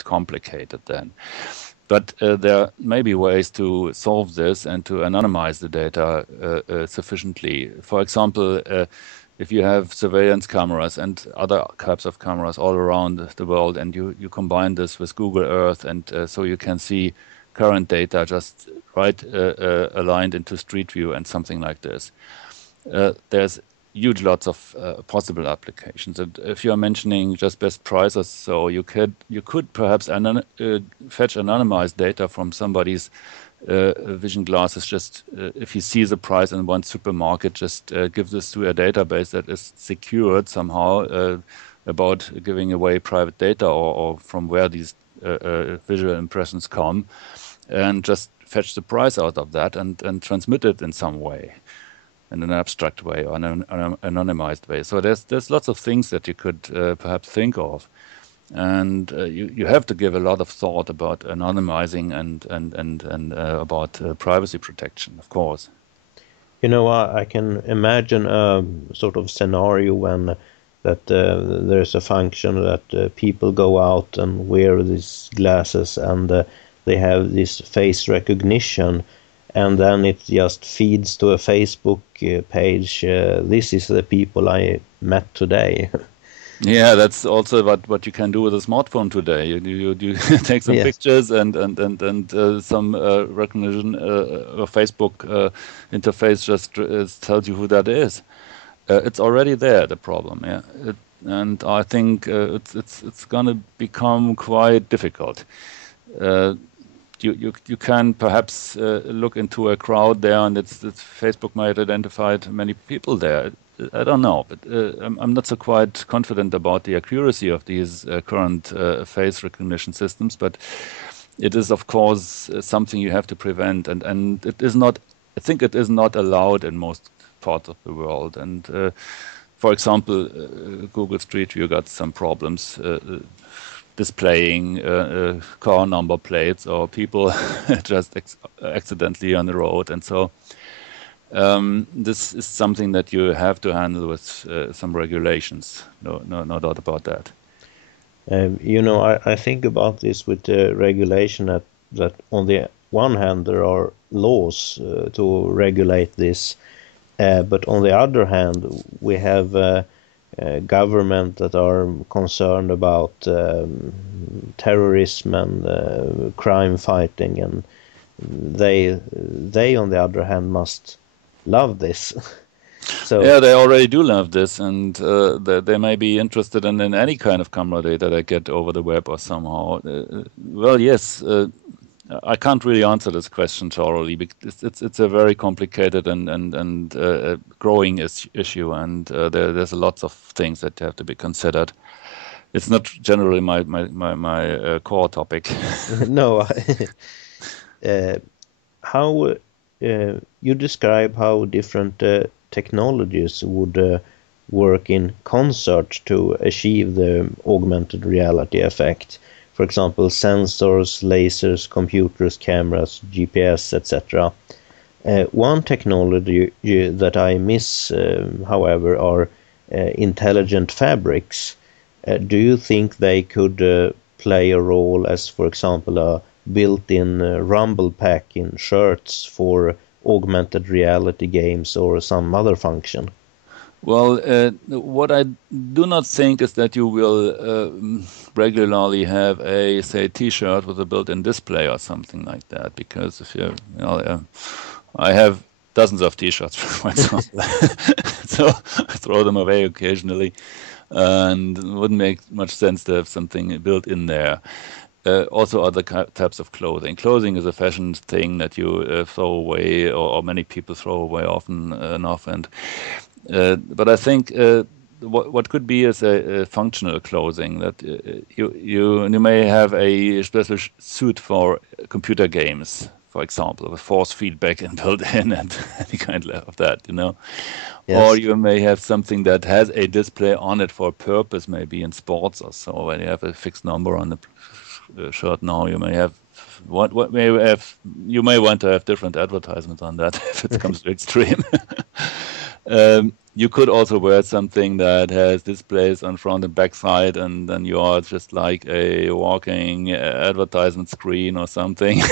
bit complicated then. But there may be ways to solve this and to anonymize the data sufficiently. For example, if you have surveillance cameras and other types of cameras all around the world, and you combine this with Google Earth, and so you can see current data just right aligned into Street View and something like this. There's huge lots of possible applications. And if you are mentioning just best prices, so you could perhaps fetch anonymized data from somebody's vision glasses. Just if you see the price in one supermarket, just give this to a database that is secured somehow about giving away private data or from where these visual impressions come, and just fetch the price out of that and transmit it in some way, in an abstract way or an anonymized way. So there's lots of things that you could perhaps think of, and you have to give a lot of thought about anonymizing and about privacy protection, of course. I can imagine a sort of scenario when that there's a function that people go out and wear these glasses, and they have this face recognition, and then it just feeds to a Facebook page. This is the people I met today. Yeah, that's also what you can do with a smartphone today. You take some pictures and some recognition of Facebook interface just tells you who that is. It's already there, the problem. Yeah, and I think it's going to become quite difficult. You can perhaps look into a crowd there, and it's Facebook might identify many people there. I don't know, but I'm not so quite confident about the accuracy of these current face recognition systems. But it is, of course, something you have to prevent, and it is not. I think it is not allowed in most parts of the world. And for example, Google Street View got some problems displaying car number plates or people just accidentally on the road, and so. This is something that you have to handle with some regulations. No doubt about that. I think about this with the regulation that on the one hand there are laws to regulate this, but on the other hand we have government that are concerned about terrorism and crime fighting, and they on the other hand must love this. So yeah, they already do love this, and they may be interested in any kind of camera data they get over the web or somehow. Well, yes, I can't really answer this question thoroughly because it's a very complicated and growing issue, and there's lots of things that have to be considered. It's not generally my core topic. No. How you describe how different technologies would work in concert to achieve the augmented reality effect. For example, sensors, lasers, computers, cameras, GPS, etc. One technology that I miss, however, are intelligent fabrics. Do you think they could play a role as, for example, a built-in rumble pack in shirts for augmented reality games or some other function? Well, what I do not think is that you will regularly have a, say, T-shirt with a built-in display or something like that, because if I have dozens of T-shirts, for example, so I throw them away occasionally, and it wouldn't make much sense to have something built in there. Also other types of clothing. Clothing is a fashion thing that you throw away, or many people throw away often enough. And but I think what could be is a functional clothing that you may have a special suit for computer games, for example, with force feedback and built in and any kind of that, Yes. Or you may have something that has a display on it for a purpose, maybe in sports or so, when you have a fixed number on the shirt. Now you may have you may want to have different advertisements on that if it comes to extreme. You could also wear something that has displays on front and back side, and then you are just like a walking advertisement screen or something.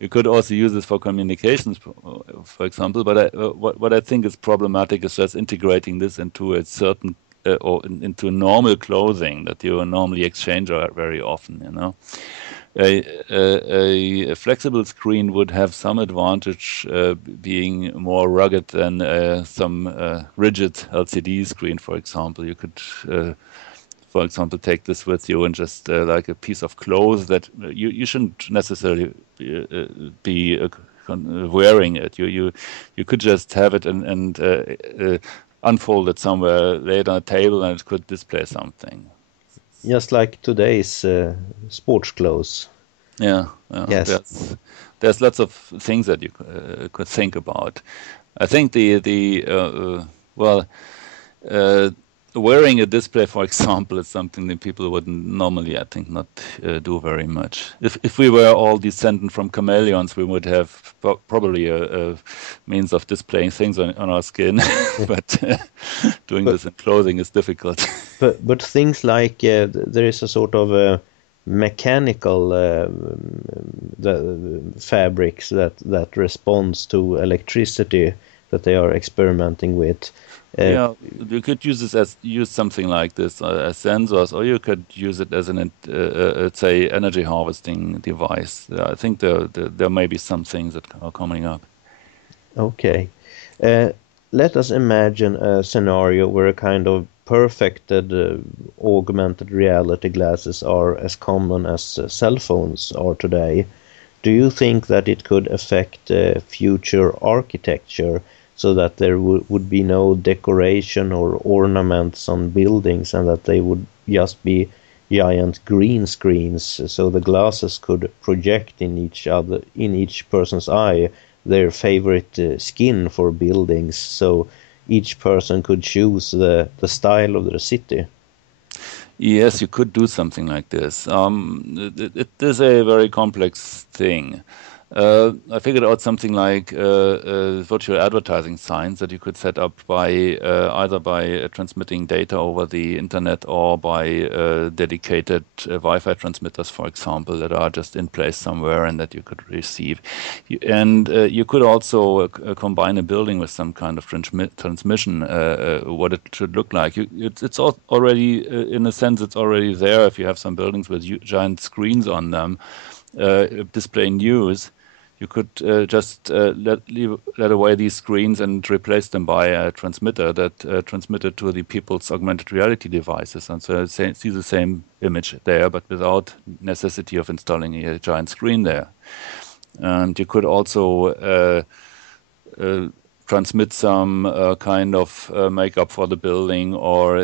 You could also use this for communications, for example. But what I think is problematic is just integrating this into a certain into normal clothing that you normally exchange very often. A flexible screen would have some advantage being more rugged than some rigid LCD screen, for example. You could, for example, take this with you and just like a piece of clothes that you shouldn't necessarily be wearing it. You could just have it and unfold it somewhere, lay it on a table, and it could display something. Just like today's sports clothes. Yeah, Yes. there's lots of things that you could think about. I think well, uh, wearing a display, for example, is something that people would normally, I think, not do very much. If we were all descended from chameleons, we would have probably a means of displaying things on our skin, but doing But this in clothing is difficult. but things like there is a sort of mechanical the fabrics that responds to electricity that they are experimenting with. Uh, Yeah, you could use something like this as sensors, or you could use it as let's say energy harvesting device. I think there may be some things that are coming up. okay. Uh, Let us imagine a scenario where a kind of perfected augmented reality glasses are as common as cell phones are today. Do you think that it could affect future architecture so that there would be no decoration or ornaments on buildings and that they would just be giant green screens so the glasses could project in each person's eye their favorite skin for buildings so each person could choose the style of their city? Yes, you could do something like this. It is a very complex thing. I figured out something like virtual advertising signs that you could set up by either by transmitting data over the internet or by dedicated Wi-Fi transmitters, for example, that are just in place somewhere and that you could receive. And you could also combine a building with some kind of transmission, what it should look like. It's already, in a sense, it's already there. If you have some buildings with giant screens on them displaying news, you could just let away these screens and replace them by a transmitter that transmitted to the people's augmented reality devices, and so see the same image there, but without necessity of installing a giant screen there. And you could also uh, transmit some kind of makeup for the building or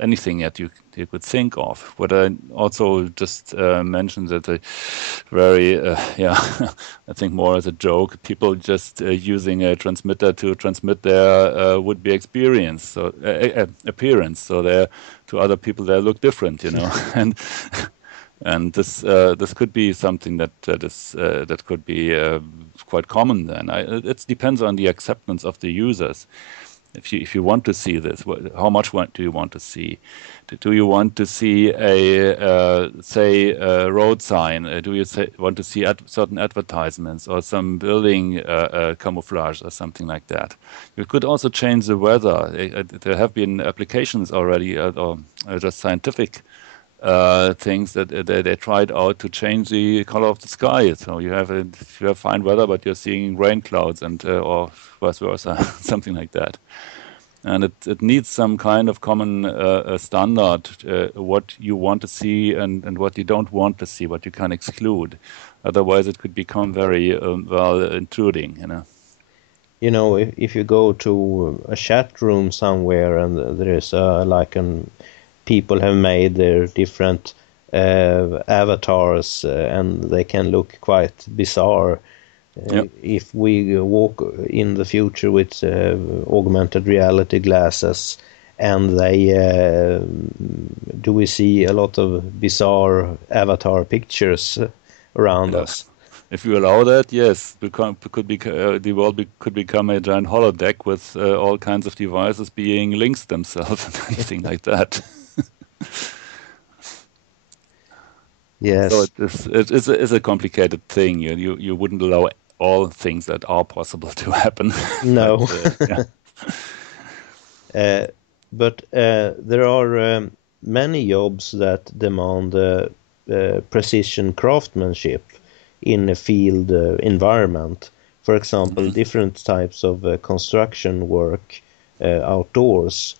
anything that you could think of. What I also just mentioned that a very, yeah, I think more as a joke, people just using a transmitter to transmit their would-be experience, so appearance, so they to other people they look different, and this could be something that could be quite common. Then it depends on the acceptance of the users. If you want to see this, how much do you want to see? Do you want to see a say a road sign? Do you want to see certain advertisements or some building camouflage or something like that? You could also change the weather. There have been applications already, or just scientific things that they tried out to change the color of the sky. So you have fine weather, but you're seeing rain clouds and or vice versa, something like that. And it needs some kind of common standard, what you want to see and what you don't want to see, what you can exclude. Otherwise, it could become very intruding. If you go to a chat room somewhere and there is like an people have made their different avatars and they can look quite bizarre. Yep. If we walk in the future with augmented reality glasses and we see a lot of bizarre avatar pictures around Yeah. us? If you allow that, yes, the world could become a giant holodeck with all kinds of devices being links themselves and anything like that. So Yes. it's a complicated thing. You wouldn't allow all things that are possible to happen. But No. yeah. But there are many jobs that demand precision craftsmanship in a field environment. For example, Mhm. different types of construction work outdoors.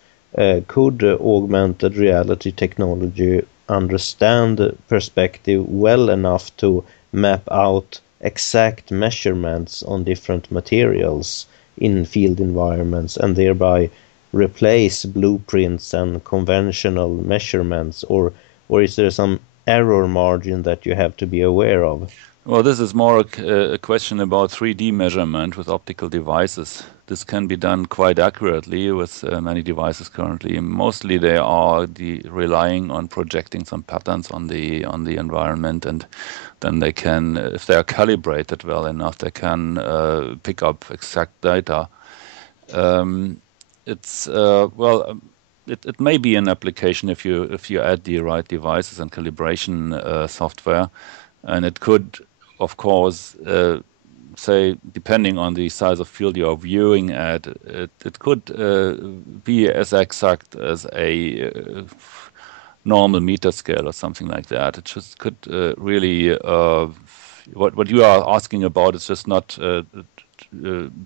Could augmented reality technology understand perspective well enough to map out exact measurements on different materials in field environments and thereby replace blueprints and conventional measurements, or is there some error margin that you have to be aware of? Well, this is more a question about 3D measurement with optical devices. This can be done quite accurately with many devices currently. Mostly they are relying on projecting some patterns on the environment, and then they can, if they are calibrated well enough, they can pick up exact data. Um, it's well, it may be an application if you add the right devices and calibration software, and it could, of course, say depending on the size of field you are viewing at, it could be as exact as a normal meter scale or something like that. It just could really what you are asking about is just not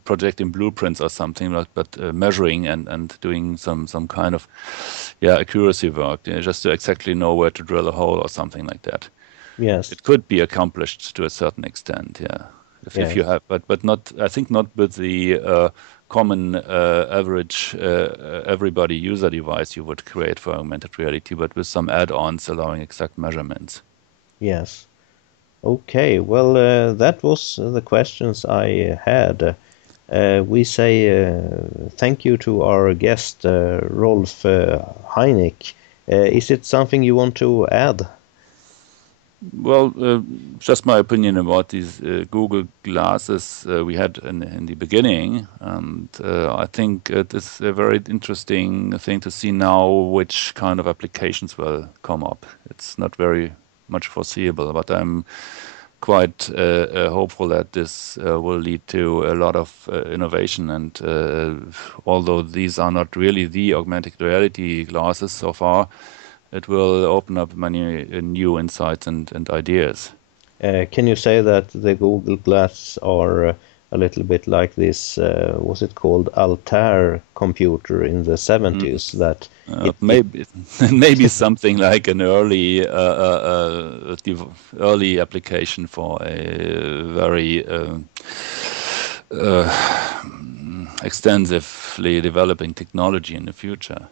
projecting blueprints or something, but measuring and doing some kind of accuracy work, just to exactly know where to drill a hole or something like that. Yes. It could be accomplished to a certain extent, yeah. If you Yes. have, but not, I think not with the common average everybody user device you would create for augmented reality, but with some add-ons allowing exact measurements. Yes. Okay. Well, that was the questions I had. We say thank you to our guest, Rolf Hainich. Is it something you want to add? Well, just my opinion about these Google glasses we had in the beginning, and I think it is a very interesting thing to see now which kind of applications will come up. It's not very much foreseeable, but I'm quite hopeful that this will lead to a lot of innovation. And although these are not really the augmented reality glasses so far, it will open up many new insights and ideas. Can you say that the Google Glass are a little bit like this, was it called Altair computer in the Mm. 70s that it Maybe maybe something like an early application for a very uh, extensively developing technology in the future.